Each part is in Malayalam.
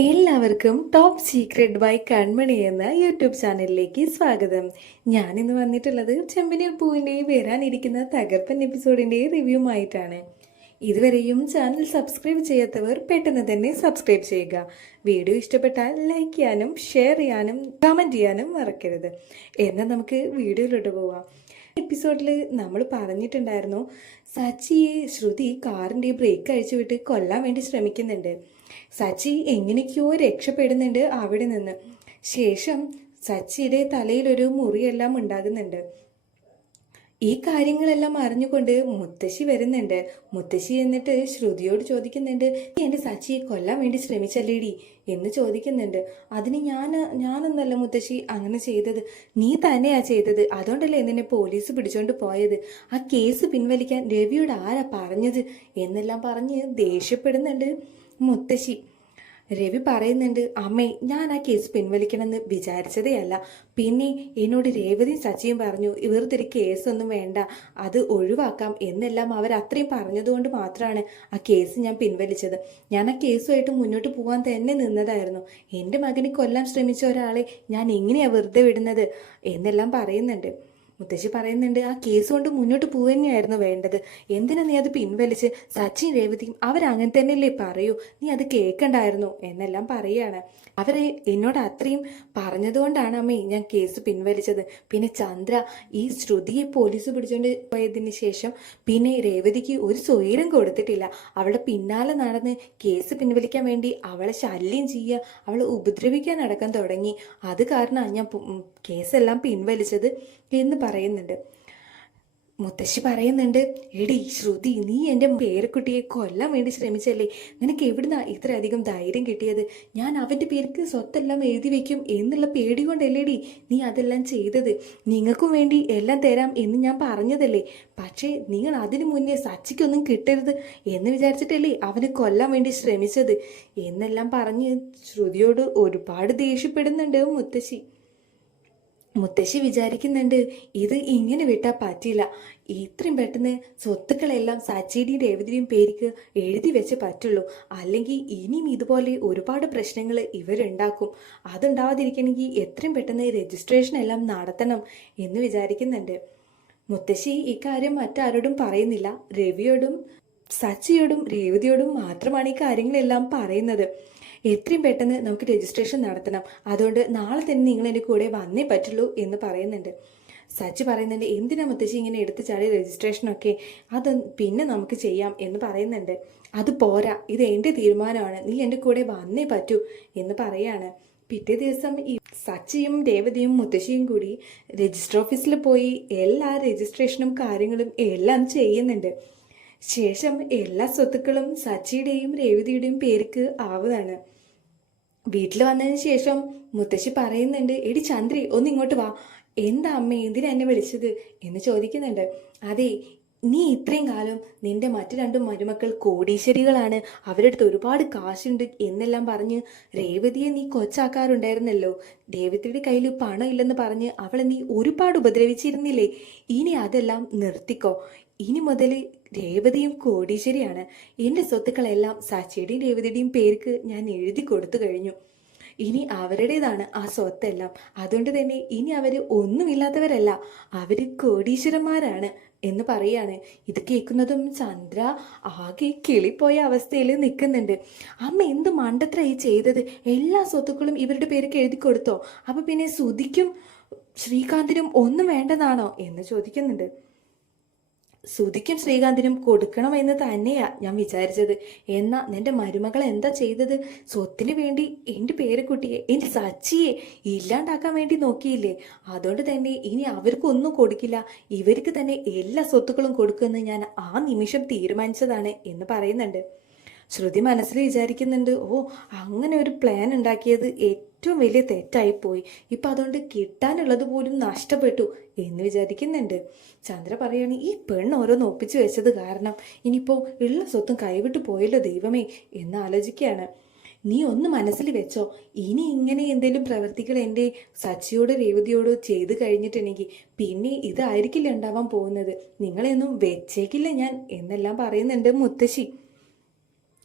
എല്ലാവർക്കും ടോപ്പ് സീക്രട്ട് ബൈ കൺമണി എന്ന യൂട്യൂബ് ചാനലിലേക്ക് സ്വാഗതം. ഞാൻ ഇന്ന് വന്നിട്ടുള്ളത് ചെമ്പനീർ പൂവിന്റെ വരാനിരിക്കുന്ന തകർപ്പൻ റിവ്യൂ ആയിട്ടാണ് ഇതുവരെയും ചാനൽ സബ്സ്ക്രൈബ് ചെയ്യാത്തവർ പെട്ടെന്ന് തന്നെ സബ്സ്ക്രൈബ് ചെയ്യുക. വീഡിയോ ഇഷ്ടപ്പെട്ടാൽ ലൈക്ക് ചെയ്യാനും ഷെയർ ചെയ്യാനും കമന്റ് ചെയ്യാനും മറക്കരുത്. എന്നാൽ നമുക്ക് വീഡിയോയിലോട്ട് പോവാം. എപ്പിസോഡിൽ നമ്മൾ പറഞ്ഞിട്ടുണ്ടായിരുന്നു സച്ചിയെ ശ്രുതി കാറിന്റെ ബ്രേക്ക് അഴിച്ചു വിട്ട് കൊല്ലാൻ വേണ്ടി ശ്രമിക്കുന്നുണ്ട്. സച്ചി എങ്ങനെയൊക്കെയോ രക്ഷപ്പെടുന്നുണ്ട് അവിടെ നിന്ന്. ശേഷം സച്ചിയുടെ തലയിലൊരു മുറിയെല്ലാം ഉണ്ടാകുന്നുണ്ട്. ഈ കാര്യങ്ങളെല്ലാം അറിഞ്ഞുകൊണ്ട് മുത്തശ്ശി വരുന്നുണ്ട്. മുത്തശ്ശി എന്നിട്ട് ശ്രുതിയോട് ചോദിക്കുന്നുണ്ട് "നീ എന്റെ സച്ചിയെ കൊല്ലാൻ വേണ്ടി ശ്രമിച്ചല്ലേടി? എന്ന് ചോദിക്കുന്നുണ്ട്. അതിന് ഞാൻ ഞാനൊന്നല്ല മുത്തശ്ശി അങ്ങനെ ചെയ്തത്. നീ തന്നെയാ ചെയ്തത്. അതുകൊണ്ടല്ലേ നിന്നെ പോലീസ് പിടിച്ചോണ്ട് പോയത്? ആ കേസ് പിൻവലിക്കാൻ രവിയോട് ആരാ പറഞ്ഞത്? എന്നെല്ലാം പറഞ്ഞ് ദേഷ്യപ്പെടുന്നുണ്ട് മുത്തശ്ശി. രവി പറയുന്നുണ്ട് അമ്മേ ഞാൻ ആ കേസ് പിൻവലിക്കണമെന്ന് വിചാരിച്ചതേ അല്ല. പിന്നെ എന്നോട് രേവതിയും സച്ചിയും പറഞ്ഞു ഇവരുടെ ഒരു കേസൊന്നും വേണ്ട. അത് ഒഴിവാക്കാം. എന്നെല്ലാം അവർ അത്രയും പറഞ്ഞതുകൊണ്ട് മാത്രമാണ് ആ കേസ് ഞാൻ പിൻവലിച്ചത്. ഞാൻ ആ കേസുമായിട്ട് മുന്നോട്ട് പോകാൻ തന്നെ നിന്നതായിരുന്നു. എന്റെ മകനെ കൊല്ലാൻ ശ്രമിച്ച ഒരാളെ ഞാൻ എങ്ങനെയാണ് വെറുതെ വിടുന്നത്? എന്നെല്ലാം പറയുന്നുണ്ട്. മുത്തശ്ശി പറയുന്നുണ്ട് ആ കേസ് കൊണ്ട് മുന്നോട്ട് പോവുകയായിരുന്നു വേണ്ടത്. എന്തിനാ നീ അത് പിൻവലിച്ച് സച്ചിൻ രേവതിയും അവരങ്ങനെ തന്നെയല്ലേ പറയൂ? നീ അത് കേൾക്കണ്ടായിരുന്നു എന്നെല്ലാം പറയാണ്. അവരെ എന്നോട് അത്രയും പറഞ്ഞതുകൊണ്ടാണ് അമ്മേ ഞാൻ കേസ് പിൻവലിച്ചത്. പിന്നെ ചന്ദ്ര ഈ ശ്രുതിയെ പോലീസ് പിടിച്ചുകൊണ്ട് പോയതിന് ശേഷം പിന്നെ രേവതിക്ക് ഒരു സ്വൈരം കൊടുത്തിട്ടില്ല. അവളുടെ പിന്നാലെ നടന്ന് കേസ് പിൻവലിക്കാൻ വേണ്ടി അവളെ ശല്യം ചെയ്യുക അവളെ ഉപദ്രവിക്കാൻ അടക്കം തുടങ്ങി. അത് കാരണമാണ് ഞാൻ കേസെല്ലാം പിൻവലിച്ചത് എന്ന് പറയുന്നുണ്ട്. മുത്തശ്ശി പറയുന്നുണ്ട് എടി ശ്രുതി നീ എന്റെ പേരക്കുട്ടിയെ കൊല്ലാൻ വേണ്ടി ശ്രമിച്ചല്ലേ? നിനക്ക് എവിടുന്നാ ഇത്രയധികം ധൈര്യം കിട്ടിയത്? ഞാൻ അവന്റെ പേർക്ക് സ്വത്തെല്ലാം എഴുതി വെക്കും എന്നുള്ള പേടി കൊണ്ടല്ലേടി നീ അതെല്ലാം ചെയ്തത്. നിങ്ങൾക്കും വേണ്ടി എല്ലാം തരാം എന്ന് ഞാൻ പറഞ്ഞതല്ലേ? പക്ഷേ നിങ്ങൾ അതിനു മുന്നേ സച്ചിക്കൊന്നും കിട്ടരുത് എന്ന് വിചാരിച്ചിട്ടല്ലേ അവനെ കൊല്ലാൻ വേണ്ടി ശ്രമിച്ചത്? എന്നെല്ലാം പറഞ്ഞ് ശ്രുതിയോട് ഒരുപാട് ദേഷ്യപ്പെടുന്നുണ്ട് മുത്തശ്ശി. മുത്തശ്ശി വിചാരിക്കുന്നുണ്ട് ഇത് ഇങ്ങനെ വിട്ടാൽ പറ്റില്ല. ഇത്രയും പെട്ടെന്ന് സ്വത്തുക്കളെല്ലാം സച്ചിയുടെയും രേവതിയുടെയും പേരിക്ക് എഴുതി വെച്ച് പറ്റുള്ളൂ. അല്ലെങ്കിൽ ഇനിയും ഇതുപോലെ ഒരുപാട് പ്രശ്നങ്ങൾ ഇവരുണ്ടാക്കും. അതുണ്ടാവാതിരിക്കണമെങ്കിൽ എത്രയും പെട്ടെന്ന് രജിസ്ട്രേഷൻ എല്ലാം നടത്തണം എന്ന് വിചാരിക്കുന്നുണ്ട്. മുത്തശ്ശി ഇക്കാര്യം മറ്റാരോടും പറയുന്നില്ല. രവിയോടും സച്ചിയോടും രേവതിയോടും മാത്രമാണ് ഈ കാര്യങ്ങളെല്ലാം പറയുന്നത്. എത്രയും പെട്ടെന്ന് നമുക്ക് രജിസ്ട്രേഷൻ നടത്തണം. അതുകൊണ്ട് നാളെ തന്നെ നിങ്ങൾ എന്റെ കൂടെ വന്നേ പറ്റുള്ളൂ എന്ന് പറയുന്നുണ്ട്. സച്ചി പറയുന്നുണ്ട് എന്തിനാ മുത്തശ്ശി ഇങ്ങനെ എടുത്തു ചാടി രജിസ്ട്രേഷനൊക്കെ അത് പിന്നെ നമുക്ക് ചെയ്യാം എന്ന് പറയുന്നുണ്ട്. അത് പോരാ ഇത് എന്റെ തീരുമാനമാണ്. നീ എന്റെ കൂടെ വന്നേ പറ്റൂ എന്ന് പറയാണ്. പിറ്റേ ദിവസം ഈ സച്ചിയും രേവതിയും മുത്തശ്ശിയും കൂടി രജിസ്റ്റർ ഓഫീസിൽ പോയി. എല്ലാ രജിസ്ട്രേഷനും കാര്യങ്ങളും എല്ലാം ചെയ്യുന്നുണ്ട്. ശേഷം എല്ലാ സ്വത്തുക്കളും സച്ചിയുടെയും രേവതിയുടെയും പേർക്ക് ആവുകയാണ് വീട്ടിൽ വന്നതിന് ശേഷം മുത്തശ്ശി പറയുന്നുണ്ട് എടി ചന്ദ്രി ഒന്ന് ഇങ്ങോട്ട് വാ. എന്താ അമ്മ എന്തിനാ എന്നെ വിളിച്ചത്? എന്ന് ചോദിക്കുന്നുണ്ട്. അതെ നീ ഇത്രയും കാലം നിന്റെ മറ്റു രണ്ട് മരുമക്കൾ കോടീശ്വരികളാണ്. അവരുടെ അടുത്ത് ഒരുപാട് കാശുണ്ട് എന്നെല്ലാം പറഞ്ഞ് രേവതിയെ നീ കൊച്ചാക്കാറുണ്ടായിരുന്നല്ലോ. രേവതിയുടെ കയ്യിൽ പണം ഇല്ലെന്ന് പറഞ്ഞ് അവളെ നീ ഒരുപാട് ഉപദ്രവിച്ചിരുന്നില്ലേ? ഇനി അതെല്ലാം നിർത്തിക്കോ. ഇനി മുതൽ രേവതിയും കോടീശ്വരിയാണ്. എന്റെ സ്വത്തുക്കളെല്ലാം സച്ചിയുടെയും രേവതിയുടെയും പേർക്ക് ഞാൻ എഴുതി കൊടുത്തു കഴിഞ്ഞു. ഇനി അവരുടേതാണ് ആ സ്വത്തെല്ലാം. അതുകൊണ്ട് തന്നെ ഇനി അവർ ഒന്നുമില്ലാത്തവരല്ല. അവർ കോടീശ്വരന്മാരാണ് എന്ന് പറയാണ്. ഇത് കേൾക്കുന്നതും ചന്ദ്ര ആകെ കിളിപ്പോയ അവസ്ഥയിൽ നിൽക്കുന്നുണ്ട്. അമ്മ എന്ത് ഈ ചെയ്തത്? എല്ലാ സ്വത്തുക്കളും ഇവരുടെ പേർക്ക് എഴുതി കൊടുത്തോ? അപ്പം പിന്നെ സുധിക്കും ശ്രീകാന്തിനും ഒന്നും വേണ്ടതാണോ എന്ന് ചോദിക്കുന്നുണ്ട്. സുധിക്കും ശ്രീകാന്തിനും കൊടുക്കണമെന്ന് തന്നെയാ ഞാൻ വിചാരിച്ചത്. എന്നാ നിന്റെ മരുമകൾ എന്താ ചെയ്തത്? സ്വത്തിന് വേണ്ടി എന്റെ പേരക്കുട്ടിയെ എന്റെ സച്ചിയെ ഇല്ലാണ്ടാക്കാൻ വേണ്ടി നോക്കിയില്ലേ? അതുകൊണ്ട് തന്നെ ഇനി അവർക്കൊന്നും കൊടുക്കില്ല. ഇവർക്ക് തന്നെ എല്ലാ സ്വത്തുക്കളും കൊടുക്കുമെന്ന് ഞാൻ ആ നിമിഷം തീരുമാനിച്ചതാണ് എന്ന് പറയുന്നുണ്ട്. ശ്രുതി മനസ്സിൽ വിചാരിക്കുന്നുണ്ട് ഓ അങ്ങനെ ഒരു പ്ലാൻ ഉണ്ടാക്കിയത് ഏറ്റവും വലിയ തെറ്റായിപ്പോയി. ഇപ്പം അതുകൊണ്ട് കിട്ടാനുള്ളത് പോലും നഷ്ടപ്പെട്ടു എന്ന് വിചാരിക്കുന്നുണ്ട്. ചന്ദ്ര പറയാണ് ഈ പെണ്ണ് ഓരോന്ന് ഒപ്പിച്ചു വെച്ചത് കാരണം ഇനിയിപ്പോൾ ഉള്ള സ്വത്തും കൈവിട്ടു പോയല്ലോ ദൈവമേ എന്ന് ആലോചിക്കുകയാണ്. നീ ഒന്ന് മനസ്സിൽ വെച്ചോ ഇനി ഇങ്ങനെ എന്തെങ്കിലും പ്രവർത്തികൾ എന്റെ സച്ചിയോടോ രേവതിയോടോ ചെയ്ത് കഴിഞ്ഞിട്ടുണ്ടെങ്കിൽ പിന്നെ ഇതായിരിക്കില്ല ഉണ്ടാവാൻ പോകുന്നത്? നിങ്ങളെയൊന്നും വെച്ചേക്കില്ല ഞാൻ എന്നെല്ലാം പറയുന്നുണ്ട് മുത്തശ്ശി.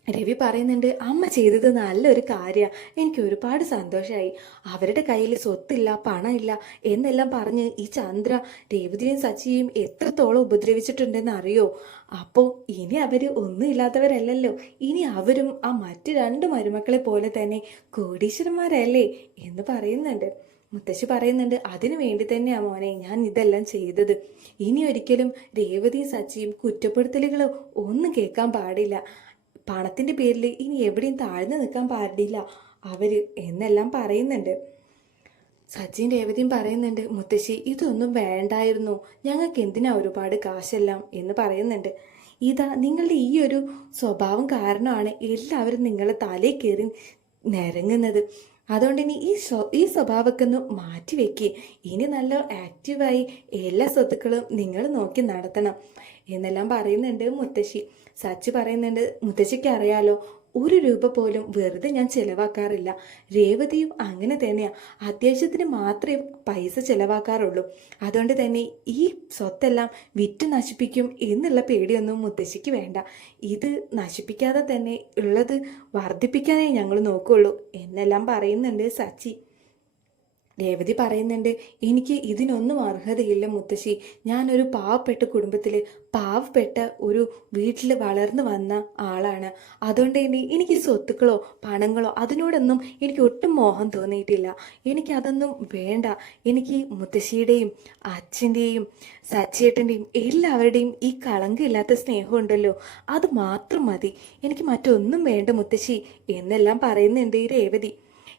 രവി പറയുന്നുണ്ട് അമ്മ ചെയ്തത് നല്ലൊരു കാര്യമാണ് എനിക്ക് ഒരുപാട് സന്തോഷമായി അവരുടെ കയ്യിൽ സ്വത്തില്ല പണമില്ല എന്നെല്ലാം പറഞ്ഞ് ഈ ചന്ദ്ര രേവതിയും സച്ചിയും എത്രത്തോളം ഉപദ്രവിച്ചിട്ടുണ്ടെന്ന് അറിയോ? അപ്പോൾ ഇനി അവർ ഒന്നുമില്ലാത്തവരല്ലല്ലോ. ഇനി അവരും ആ മറ്റു രണ്ട് മരുമക്കളെ പോലെ തന്നെ കോടീശ്വരന്മാരല്ലേ? എന്ന് പറയുന്നുണ്ട്. മുത്തശ്ശി പറയുന്നുണ്ട് അതിനു വേണ്ടി തന്നെയാ മോനെ ഞാൻ ഇതെല്ലാം ചെയ്തത്. ഇനി ഒരിക്കലും രേവതിയും സച്ചിയും കുറ്റപ്പെടുത്തലുകളോ ഒന്നും കേൾക്കാൻ പാടില്ല. പണത്തിന്റെ പേരിൽ ഇനി എവിടെയും താഴ്ന്നു നിൽക്കാൻ പാടില്ല. അവർ എന്നെല്ലാം പറയുന്നുണ്ട്. സച്ചിൻ രേവതിയും പറയുന്നുണ്ട് മുത്തശ്ശി ഇതൊന്നും വേണ്ടായിരുന്നു. ഞങ്ങൾക്ക് എന്തിനാ ഒരുപാട് കാശെല്ലാം? എന്ന് പറയുന്നുണ്ട്. ഇതാ നിങ്ങളുടെ ഈ ഒരു സ്വഭാവം കാരണമാണ് എല്ലാവരും നിങ്ങളെ തലയിൽ കയറി നിരങ്ങുന്നത് അതുകൊണ്ട് ഇനി ഈ ഈ സ്വഭാവമൊക്കെ ഒന്ന് മാറ്റി വെക്കി ഇനി നല്ല ആക്റ്റീവായി എല്ലാ സ്വത്തുക്കളും നിങ്ങൾ നോക്കി നടത്തണം. എന്നെല്ലാം പറയുന്നുണ്ട് മുത്തശ്ശി. സച്ചി പറയുന്നുണ്ട് മുത്തശ്ശിക്ക് അറിയാലോ ഒരു രൂപ പോലും വെറുതെ ഞാൻ ചിലവാക്കാറില്ല. രേവതിയും അങ്ങനെ തന്നെയാ. അത്യാവശ്യത്തിന് മാത്രമേ പൈസ ചിലവാക്കാറുള്ളൂ. അതുകൊണ്ട് തന്നെ ഈ സ്വത്തെല്ലാം വിറ്റ് നശിപ്പിക്കും എന്നുള്ള പേടിയൊന്നും മുത്തശ്ശിക്ക് വേണ്ട. ഇത് നശിപ്പിക്കാതെ തന്നെ ഉള്ളത് വർദ്ധിപ്പിക്കാനേ ഞങ്ങൾ നോക്കുകയുള്ളൂ എന്നെല്ലാം പറയുന്നുണ്ട് സച്ചി. രേവതി പറയുന്നുണ്ട് എനിക്ക് ഇതിനൊന്നും അർഹതയില്ല മുത്തശ്ശി. ഞാനൊരു പാവപ്പെട്ട കുടുംബത്തിൽ പാവപ്പെട്ട ഒരു വീട്ടിൽ വളർന്നു വന്ന ആളാണ്. അതുകൊണ്ട് തന്നെ എനിക്ക് സ്വത്തുക്കളോ പണങ്ങളോ അതിനോടൊന്നും എനിക്ക് ഒട്ടും മോഹം തോന്നിയിട്ടില്ല. എനിക്കതൊന്നും വേണ്ട. എനിക്ക് മുത്തശ്ശിയുടെയും അച്ഛന്റെയും സച്ചേട്ടന്റെയും എല്ലാവരുടെയും ഈ കളങ്കില്ലാത്ത സ്നേഹമുണ്ടല്ലോ അത് മാത്രം മതി. എനിക്ക് മറ്റൊന്നും വേണ്ട മുത്തശ്ശി എന്നെല്ലാം പറയുന്നുണ്ട് ഈ രേവതി.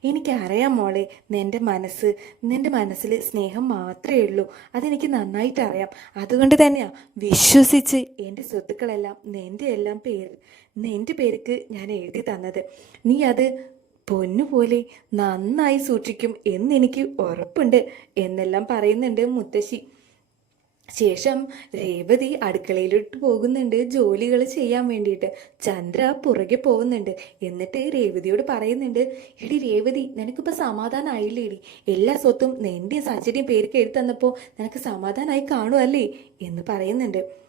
എനിക്കറിയാം മോളെ നിന്റെ മനസ്സ് നിന്റെ മനസ്സിൽ സ്നേഹം മാത്രമേ ഉള്ളൂ. അതെനിക്ക് നന്നായിട്ട് അറിയാം അതുകൊണ്ട് തന്നെയാണ് വിശ്വസിച്ച് എന്റെ സ്വത്തുക്കളെല്ലാം നിന്റെ എല്ലാം പേര് നിന്റെ പേർക്ക് ഞാൻ എഴുതി തന്നത്. നീ അത് പൊന്നുപോലെ നന്നായി സൂക്ഷിക്കും എന്നെനിക്ക് ഉറപ്പുണ്ട് എന്നെല്ലാം പറയുന്നുണ്ട് മുത്തശ്ശി. ശേഷം രേവതി അടുക്കളയിലോട്ട് പോകുന്നുണ്ട്. ജോലികൾ ചെയ്യാൻ വേണ്ടിയിട്ട്. ചന്ദ്ര പുറകെ പോകുന്നുണ്ട്. എന്നിട്ട് രേവതിയോട് പറയുന്നുണ്ട് എടി രേവതി നിനക്കിപ്പോൾ സമാധാനമായില്ലേടി എല്ലാ സ്വത്തും നിന്റെയും സച്ചിന്റെയും പേർക്ക് എഴുതി തന്നപ്പോൾ നിനക്ക് സമാധാനമായി കാണുമല്ലേ എന്ന് പറയുന്നുണ്ട്.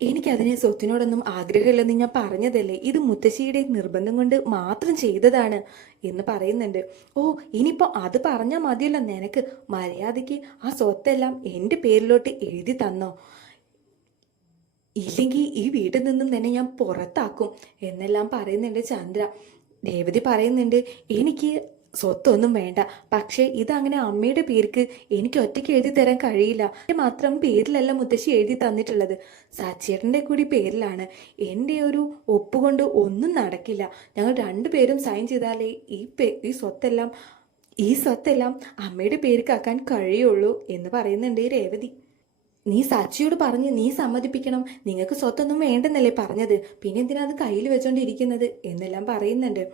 എനിക്കതിന് സ്വത്തിനോടൊന്നും ആഗ്രഹമില്ലെന്ന് ഞാൻ പറഞ്ഞതല്ലേ? ഇത് മുത്തശ്ശിയുടെ നിർബന്ധം കൊണ്ട് മാത്രം ചെയ്തതാണ് എന്ന് പറയുന്നുണ്ട്. ഓ ഇനിയിപ്പോൾ അത് പറഞ്ഞാൽ മതിയല്ലോ നിനക്ക്. മര്യാദയ്ക്ക് ആ സ്വത്തെല്ലാം എന്റെ പേരിലോട്ട് എഴുതി തന്നോ? ഇല്ലെങ്കിൽ ഈ വീട്ടിൽ നിന്നും തന്നെ ഞാൻ പുറത്താക്കും എന്നെല്ലാം പറയുന്നുണ്ട് ചന്ദ്ര. രേവതി പറയുന്നുണ്ട് എനിക്ക് സ്വത്തൊന്നും വേണ്ട. പക്ഷേ ഇതങ്ങനെ അമ്മയുടെ പേർക്ക് എനിക്ക് ഒറ്റയ്ക്ക് എഴുതി തരാൻ കഴിയില്ല. മാത്രം പേരിലല്ല മുത്തശ്ശി എഴുതി തന്നിട്ടുള്ളത്. സച്ചേട്ടന്റെ കൂടി പേരിലാണ്. എന്റെ ഒരു ഒപ്പുകൊണ്ട് ഒന്നും നടക്കില്ല. ഞങ്ങൾ രണ്ടുപേരും സൈൻ ചെയ്താലേ ഈ പേ ഈ സ്വത്തെല്ലാം ഈ സ്വത്തെല്ലാം അമ്മയുടെ പേർക്കാക്കാൻ കഴിയുള്ളൂ എന്ന് പറയുന്നുണ്ട് ഈ രേവതി. നീ സച്ചിയോട് പറഞ്ഞ് നീ സമ്മതിപ്പിക്കണം. നിങ്ങൾക്ക് സ്വത്തൊന്നും വേണ്ടെന്നല്ലേ പറഞ്ഞത്. പിന്നെ എന്തിനാ അത് കയ്യിൽ വെച്ചോണ്ടിരിക്കുന്നത് എന്നെല്ലാം പറയുന്നുണ്ട്.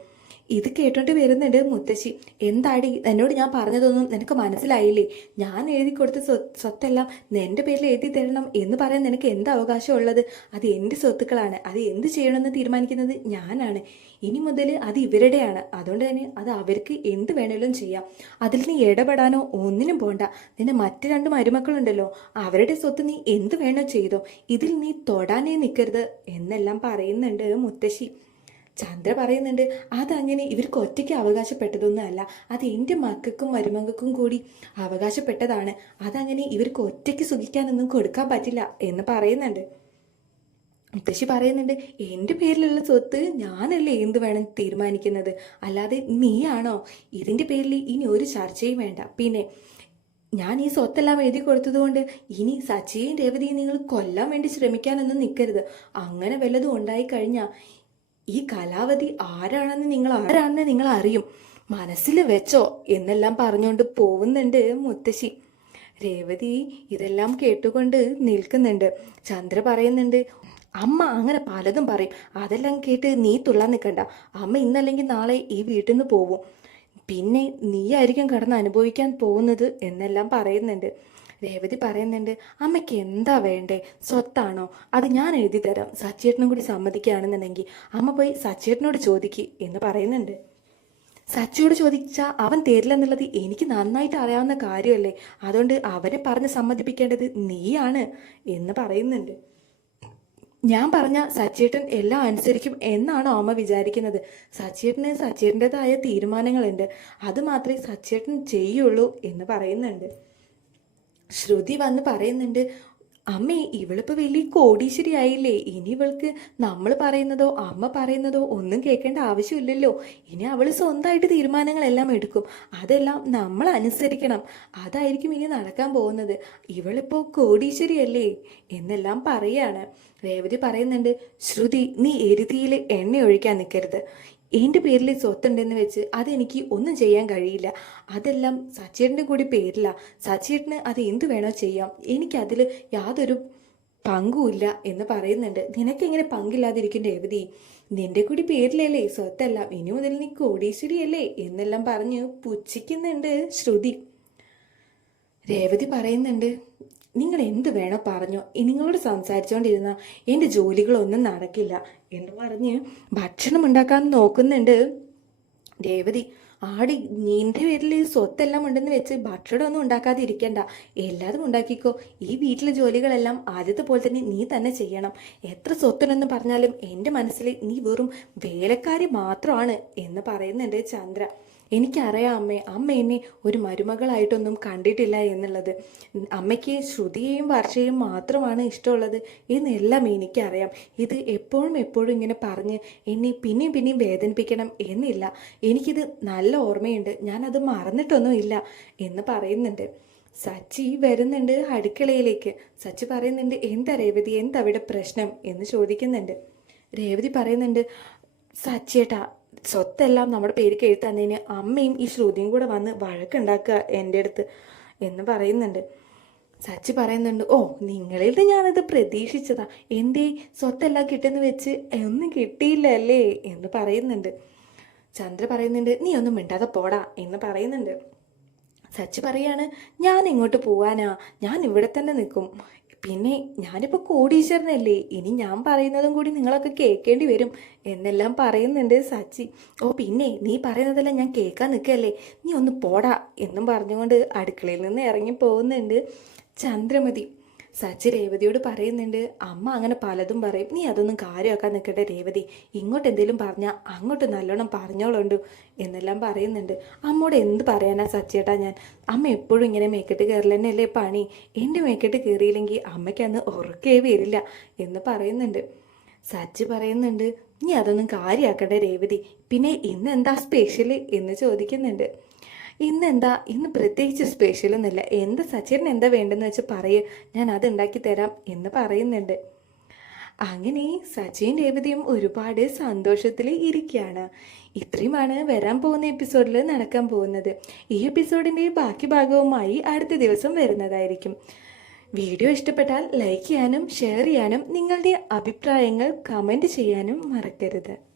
ഇത് കേട്ടോണ്ട് വരുന്നുണ്ട് മുത്തശ്ശി. എന്താടി? എന്നോട് ഞാൻ പറഞ്ഞതൊന്നും നിനക്ക് മനസ്സിലായില്ലേ? ഞാൻ എഴുതി കൊടുത്ത സ്വത്തെല്ലാം എന്റെ പേരിൽ എഴുതി തരണം എന്ന് പറയാൻ നിനക്ക് എന്ത് അവകാശമുള്ളത്? അത് എന്റെ സ്വത്തുക്കളാണ്. അത് എന്ത് ചെയ്യണമെന്ന് തീരുമാനിക്കുന്നത് ഞാനാണ്. ഇനി മുതൽ അത് ഇവരുടെയാണ്. അതുകൊണ്ട് തന്നെ അത് അവർക്ക് എന്ത് വേണേലും ചെയ്യാം. അതിൽ നീ ഇടപെടാനോ ഒന്നിനും പോണ്ട. നിന്റെ മറ്റു രണ്ട് മരുമക്കളുണ്ടല്ലോ. അവരുടെ സ്വത്ത് നീ എന്ത് വേണോ ചെയ്തോ. ഇതിൽ നീ തൊടാനേ നിൽക്കരുത് എന്നെല്ലാം പറയുന്നുണ്ട് മുത്തശ്ശി. ചന്ദ്ര പറയുന്നുണ്ട് അതങ്ങനെ ഇവർക്ക് ഒറ്റയ്ക്ക് അവകാശപ്പെട്ടതൊന്നും അല്ല അത് എന്റെ മക്കൾക്കും മരുമകൾക്കും കൂടി അവകാശപ്പെട്ടതാണ്. അതങ്ങനെ ഇവർക്ക് ഒറ്റയ്ക്ക് സുഖിക്കാനൊന്നും കൊടുക്കാൻ പറ്റില്ല എന്ന് പറയുന്നുണ്ട്. മുത്തശ്ശി പറയുന്നുണ്ട് എന്റെ പേരിലുള്ള സ്വത്ത് ഞാനല്ലേ എന്ത് വേണം തീരുമാനിക്കുന്നത്? അല്ലാതെ നീയാണോ? ഇതിന്റെ പേരിൽ ഇനി ഒരു ചർച്ചയും വേണ്ട. പിന്നെ ഞാൻ ഈ സ്വത്തെല്ലാം എഴുതി കൊടുത്തതുകൊണ്ട് ഇനി സച്ചിയും രേവതിയും നിങ്ങൾ കൊല്ലാൻ വേണ്ടി ശ്രമിക്കാനൊന്നും നിൽക്കരുത്. അങ്ങനെ വല്ലതും ഉണ്ടായി കഴിഞ്ഞാൽ ഈ കലാവതി ആരാണെന്ന് നിങ്ങൾ ആരാണെന്ന് നിങ്ങൾ അറിയും. മനസ്സിൽ വെച്ചോ എന്നെല്ലാം പറഞ്ഞുകൊണ്ട് പോകുന്നുണ്ട് മുത്തശ്ശി. രേവതി ഇതെല്ലാം കേട്ടുകൊണ്ട് നിൽക്കുന്നുണ്ട്. ചന്ദ്ര പറയുന്നുണ്ട് അമ്മ അങ്ങനെ പലതും പറയും. അതെല്ലാം കേട്ട് നീ തുള്ളാൻ നിൽക്കണ്ട. അമ്മ ഇന്നല്ലെങ്കിൽ നാളെ ഈ വീട്ടിൽ നിന്ന് പോവും. പിന്നെ നീയായിരിക്കും കടന്ന് അനുഭവിക്കാൻ പോകുന്നത് എന്നെല്ലാം പറയുന്നുണ്ട്. രേവതി പറയുന്നുണ്ട് അമ്മയ്ക്ക് എന്താ വേണ്ടേ? സ്വത്താണോ? അത് ഞാൻ എഴുതി തരാം. സച്ചേട്ടനും കൂടി സമ്മതിക്കുകയാണെന്നുണ്ടെങ്കിൽ അമ്മ പോയി സച്ചേട്ടനോട് ചോദിക്ക് എന്ന് പറയുന്നുണ്ട്. സച്ചിയോട് ചോദിച്ചാൽ അവൻ തരില്ല എന്നുള്ളത് എനിക്ക് നന്നായിട്ട് അറിയാവുന്ന കാര്യമല്ലേ? അതുകൊണ്ട് അവരെ പറഞ്ഞ് സമ്മതിപ്പിക്കേണ്ടത് നീയാണ് എന്ന് പറയുന്നുണ്ട്. ഞാൻ പറഞ്ഞ സച്ചേട്ടൻ എല്ലാം അനുസരിക്കും എന്നാണ് അമ്മ വിചാരിക്കുന്നത്. സച്ചേട്ടന് സച്ചേട്ടന്റെതായ തീരുമാനങ്ങളുണ്ട്. അത് മാത്രമേ സച്ചേട്ടൻ ചെയ്യുള്ളൂ എന്ന് പറയുന്നുണ്ട്. ശ്രുതി വന്ന് പറയുന്നുണ്ട് അമ്മേ ഇവളിപ്പോൾ വലിയ കോടീശ്വരി ആയില്ലേ ഇനി ഇവൾക്ക് നമ്മൾ പറയുന്നതോ അമ്മ പറയുന്നതോ ഒന്നും കേൾക്കേണ്ട ആവശ്യമില്ലല്ലോ. ഇനി അവൾ സ്വന്തമായിട്ട് തീരുമാനങ്ങളെല്ലാം എടുക്കും. അതെല്ലാം നമ്മൾ അനുസരിക്കണം. അതായിരിക്കും ഇനി നടക്കാൻ പോകുന്നത്. ഇവളിപ്പോൾ കോടീശ്വരിയല്ലേ? എന്നെല്ലാം പറയാണ്. രേവതി പറയുന്നുണ്ട് ശ്രുതി നീ എരുതിയിൽ എണ്ണ ഒഴിക്കാൻ നിൽക്കരുത് എന്റെ പേരിൽ സ്വത്തുണ്ടെന്ന് വെച്ച് അതെനിക്ക് ഒന്നും ചെയ്യാൻ കഴിയില്ല. അതെല്ലാം സച്ചേട്ടന്റെ കൂടി പേരിലാണ് സച്ചേട്ടന് അത് എന്ത് വേണോ ചെയ്യാം. എനിക്കതിൽ യാതൊരു പങ്കുമില്ല എന്ന് പറയുന്നുണ്ട്. നിനക്കെങ്ങനെ പങ്കില്ലാതിരിക്കേണ്ട രേവതി? നിന്റെ കൂടി പേരിലല്ലേ സ്വത്തെല്ലാം? ഇനി മുതൽ നീ കോടീശ്വരിയല്ലേ? എന്നെല്ലാം പറഞ്ഞ് പുച്ഛിക്കുന്നുണ്ട് ശ്രുതി. രേവതി പറയുന്നുണ്ട് നിങ്ങൾ എന്ത് വേണോ പറഞ്ഞോ. നിങ്ങളോട് സംസാരിച്ചുകൊണ്ടിരുന്ന എന്റെ ജോലികളൊന്നും നടക്കില്ല എന്ന് പറഞ്ഞ് ഭക്ഷണം ഉണ്ടാക്കാൻ നോക്കുന്നുണ്ട്. രേവതി ആടി നിന്റെ പേരിൽ സ്വത്തെല്ലാം ഉണ്ടെന്ന് വെച്ച് ഭക്ഷണം ഒന്നും ഉണ്ടാക്കാതെ ഇരിക്കണ്ട എല്ലാതും ഉണ്ടാക്കിക്കോ. ഈ വീട്ടിലെ ജോലികളെല്ലാം ആദ്യത്തെ പോലെ തന്നെ നീ തന്നെ ചെയ്യണം. എത്ര സ്വത്തുണ്ടെന്ന് പറഞ്ഞാലും എന്റെ മനസ്സിൽ നീ വെറും വേലക്കാരി മാത്രമാണ് എന്ന് പറയുന്നുണ്ട് ചന്ദ്ര. എനിക്കറിയാം അമ്മേ അമ്മ എന്നെ ഒരു മരുമകളായിട്ടൊന്നും കണ്ടിട്ടില്ല എന്നുള്ളത്. അമ്മയ്ക്ക് ശ്രുതിയെയും വർഷയും മാത്രമാണ് ഇഷ്ടമുള്ളത് എന്നെല്ലാം എനിക്കറിയാം. ഇത് എപ്പോഴും എപ്പോഴും ഇങ്ങനെ പറഞ്ഞ് എന്നെ പിന്നെയും പിന്നെയും വേദനിപ്പിക്കണം എന്നില്ല. എനിക്കിത് നല്ല ഓർമ്മയുണ്ട്. ഞാനത് മറന്നിട്ടൊന്നുമില്ല എന്ന് പറയുന്നുണ്ട്. സച്ചി വരുന്നുണ്ട് അടുക്കളയിലേക്ക്. സച്ചി പറയുന്നുണ്ട് എന്താ രേവതി? എന്താ അവിടെ പ്രശ്നം? എന്ന് ചോദിക്കുന്നുണ്ട്. രേവതി പറയുന്നുണ്ട് സച്ചിയേട്ടാ സ്വത്തെല്ലാം നമ്മുടെ പേര് എഴുത്തന്നതിന് അമ്മയും ഈ ശ്രുതിയും കൂടെ വന്ന് വഴക്കുണ്ടാക്കുക എന്റെ അടുത്ത് എന്ന് പറയുന്നുണ്ട്. സച്ചി പറയുന്നുണ്ട് ഓ നിങ്ങളിൽ നിന്ന് ഞാനത് പ്രതീക്ഷിച്ചതാ. എന്തേ സ്വത്തെല്ലാം കിട്ടുന്ന വെച്ച് ഒന്നും കിട്ടിയില്ല അല്ലേ എന്ന് പറയുന്നുണ്ട്. ചന്ദ്ര പറയുന്നുണ്ട് നീ ഒന്നും മിണ്ടാതെ പോടാ എന്ന് പറയുന്നുണ്ട്. സച്ചി പറയാണ് ഞാൻ എങ്ങോട്ട് പോവാനാ. ഞാൻ ഇവിടെ തന്നെ നിൽക്കും. പിന്നെ ഞാനിപ്പോൾ കോടീശ്വരനല്ലേ? ഇനി ഞാൻ പറയുന്നതും കൂടി നിങ്ങളൊക്കെ കേൾക്കേണ്ടി വരും. എന്നെല്ലാം പറയുന്നുണ്ട് സച്ചി. ഓ പിന്നെ നീ പറയുന്നതെല്ലാം ഞാൻ കേൾക്കാൻ നിൽക്കല്ലേ നീ ഒന്ന് പോടാ എന്നും പറഞ്ഞുകൊണ്ട് അടുക്കളയിൽ നിന്ന് ഇറങ്ങി പോകുന്നുണ്ട് ചന്ദ്രമതി. സച്ചി രേവതിയോട് പറയുന്നുണ്ട് അമ്മ അങ്ങനെ പലതും പറയും. നീ അതൊന്നും കാര്യമാക്കാൻ നിൽക്കട്ടെ രേവതി. ഇങ്ങോട്ട് എന്തെങ്കിലും പറഞ്ഞാൽ അങ്ങോട്ട് നല്ലോണം പറഞ്ഞോളുണ്ട് എന്നെല്ലാം പറയുന്നുണ്ട്. അമ്മോട് എന്ത് പറയാനാ സച്ചിയേട്ടാ ഞാൻ? അമ്മ എപ്പോഴും ഇങ്ങനെ മേക്കെട്ട് കയറില്ല പണി? എന്റെ മേക്കെട്ട് കയറിയില്ലെങ്കിൽ അമ്മയ്ക്ക് അന്ന് ഉറക്കേ വരില്ല എന്ന് പറയുന്നുണ്ട്. സച്ചി പറയുന്നുണ്ട് നീ അതൊന്നും കാര്യമാക്കട്ടെ രേവതി. പിന്നെ ഇന്ന് എന്താ സ്പെഷ്യൽ എന്ന് ചോദിക്കുന്നുണ്ട്. ഇന്ന് എന്താ ഇന്ന് പ്രത്യേകിച്ച് സ്പെഷ്യൽ ഒന്നുമില്ല. എന്ത് സച്ചിന് എന്താ വേണ്ടെന്ന് വെച്ച് പറയുക ഞാൻ അത് ഉണ്ടാക്കി തരാം എന്ന് പറയുന്നുണ്ട്. അങ്ങനെ സച്ചിൻ രേവതിയും ഒരുപാട് സന്തോഷത്തിൽ ഇരിക്കുകയാണ്. ഇത്രയുമാണ് വരാൻ പോകുന്ന എപ്പിസോഡിൽ നടക്കാൻ പോകുന്നത്. ഈ എപ്പിസോഡിന്റെ ബാക്കി ഭാഗവുമായി അടുത്ത ദിവസം വരുന്നതായിരിക്കും. വീഡിയോ ഇഷ്ടപ്പെട്ടാൽ ലൈക്ക് ചെയ്യാനും ഷെയർ ചെയ്യാനും നിങ്ങളുടെ അഭിപ്രായങ്ങൾ കമന്റ് ചെയ്യാനും മറക്കരുത്.